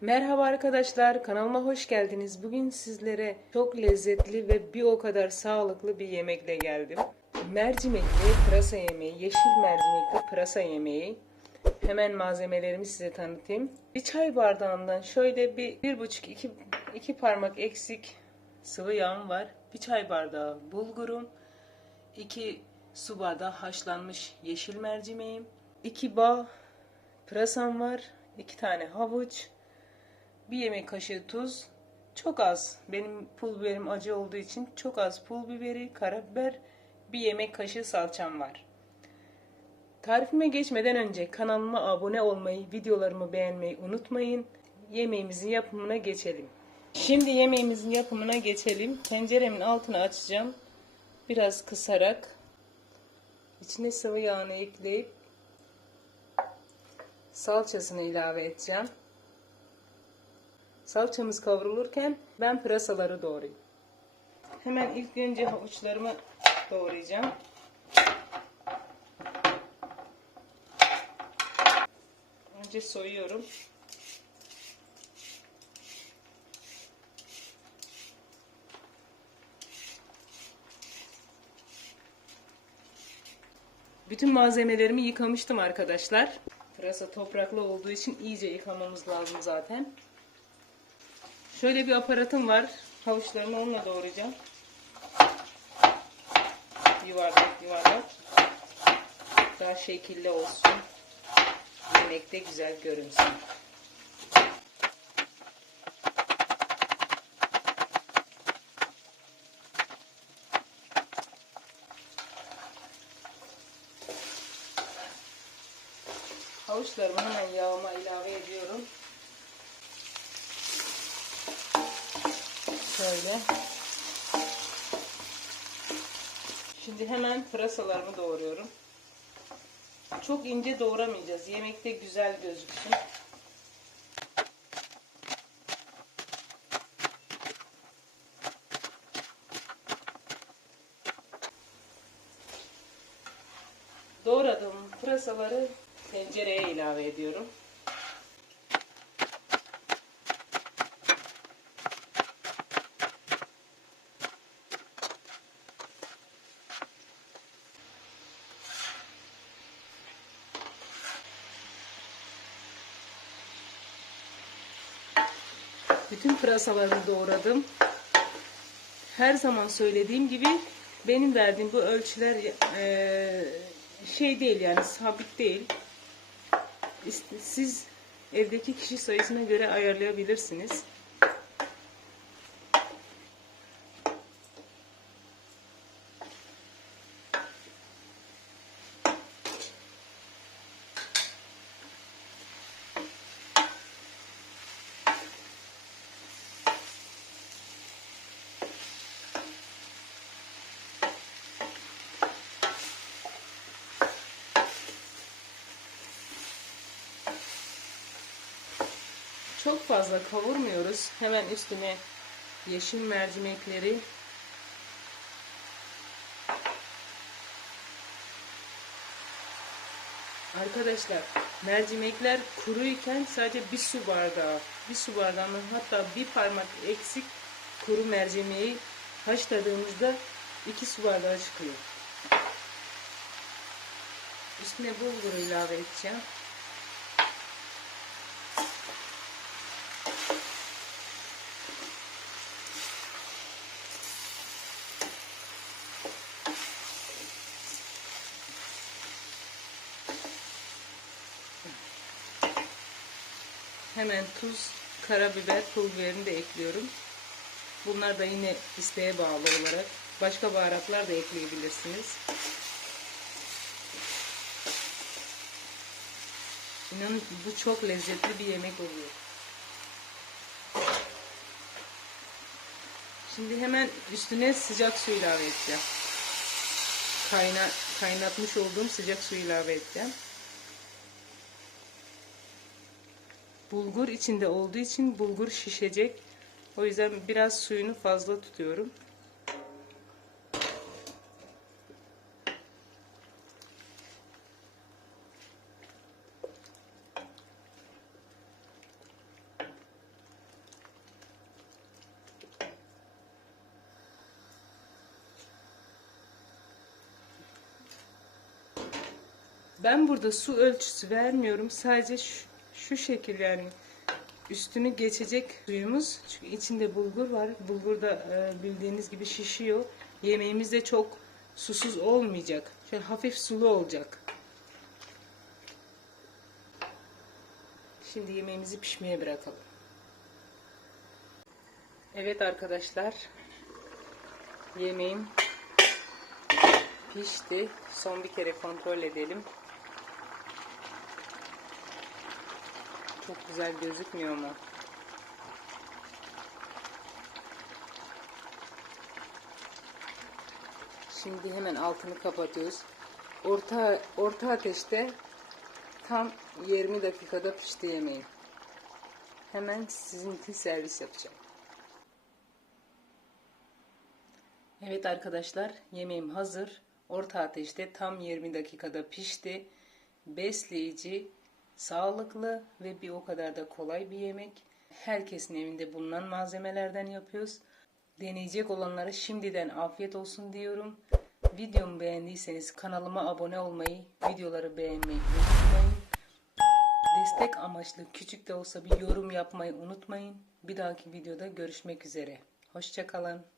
Merhaba arkadaşlar, kanalıma hoş geldiniz. Bugün sizlere çok lezzetli ve bir o kadar sağlıklı bir yemekle geldim. Mercimekli pırasa yemeği, yeşil mercimekli pırasa yemeği. Hemen malzemelerimi size tanıtayım. Bir çay bardağından şöyle bir, bir buçuk, iki, iki parmak eksik sıvı yağım var. Bir çay bardağı bulgurum. 2 su bardağı haşlanmış yeşil mercimeğim. 2 bağ pırasam var. 2 tane havuç. Bir yemek kaşığı tuz. Çok az. Benim pul biberim acı olduğu için çok az pul biberi, karabiber, bir yemek kaşığı salçam var. Tarifime geçmeden önce kanalıma abone olmayı, videolarımı beğenmeyi unutmayın. Yemeğimizin yapımına geçelim. Şimdi yemeğimizin yapımına geçelim. Tenceremin altını açacağım. Biraz kısarak içine sıvı yağını ekleyip salçasını ilave edeceğim. Salçamız kavrulurken ben pırasaları doğrayayım. Hemen ilk önce havuçlarımı doğrayacağım. Önce soyuyorum. Bütün malzemelerimi yıkamıştım arkadaşlar. Pırasa topraklı olduğu için iyice yıkamamız lazım zaten. Şöyle bir aparatım var. Havuçlarımı onunla doğrayacağım. Yuvarlak yuvarlak. Daha şekilli olsun. Yemekte güzel görünsün. Havuçlarımı hemen yağıma ilave ediyorum. Şöyle. Şimdi hemen pırasalarımı doğruyorum. Çok ince doğramayacağız. Yemekte güzel gözüksün. Doğradığım pırasaları tencereye ilave ediyorum. Bütün pırasalarımı doğradım. Her zaman söylediğim gibi benim verdiğim bu ölçüler eee, şey değil yani sabit değil. Siz evdeki kişi sayısına göre ayarlayabilirsiniz. Çok fazla kavurmuyoruz. Hemen üstüne yeşil mercimekleri Arkadaşlar mercimekler kuruyken sadece bir su bardağı, bir su bardağının hatta bir parmak eksik kuru mercimeği haşladığımızda iki su bardağı çıkıyor. Üstüne bulguru ilave edeceğim. Hemen tuz, karabiber, pul biberini de ekliyorum. Bunlar da yine isteğe bağlı olarak başka baharatlar da ekleyebilirsiniz. İnanın bu çok lezzetli bir yemek oluyor. Şimdi hemen üstüne sıcak su ilave edeceğim. Kayna, kaynatmış olduğum sıcak su ilave edeceğim. bulgur içinde olduğu için bulgur şişecek. O yüzden biraz suyunu fazla tutuyorum. Ben burada su ölçüsü vermiyorum. Sadece şu şu şekil yani üstünü geçecek suyumuz. Çünkü içinde bulgur var. Bulgur da e, bildiğiniz gibi şişiyor. Yemeğimiz de çok susuz olmayacak. Şöyle hafif sulu olacak. Şimdi yemeğimizi pişmeye bırakalım. Evet arkadaşlar. Yemeğim pişti. Son bir kere kontrol edelim. Çok güzel gözükmüyor mu? Şimdi hemen altını kapatıyoruz. Orta orta ateşte tam 20 dakikada pişti yemeğim. Hemen sizin için servis yapacağım. Evet arkadaşlar yemeğim hazır. Orta ateşte tam 20 dakikada pişti. Besleyici, sağlıklı ve bir o kadar da kolay bir yemek. Herkesin evinde bulunan malzemelerden yapıyoruz. Deneyecek olanlara şimdiden afiyet olsun diyorum. Videomu beğendiyseniz kanalıma abone olmayı, videoları beğenmeyi unutmayın. Destek amaçlı küçük de olsa bir yorum yapmayı unutmayın. Bir dahaki videoda görüşmek üzere. Hoşçakalın.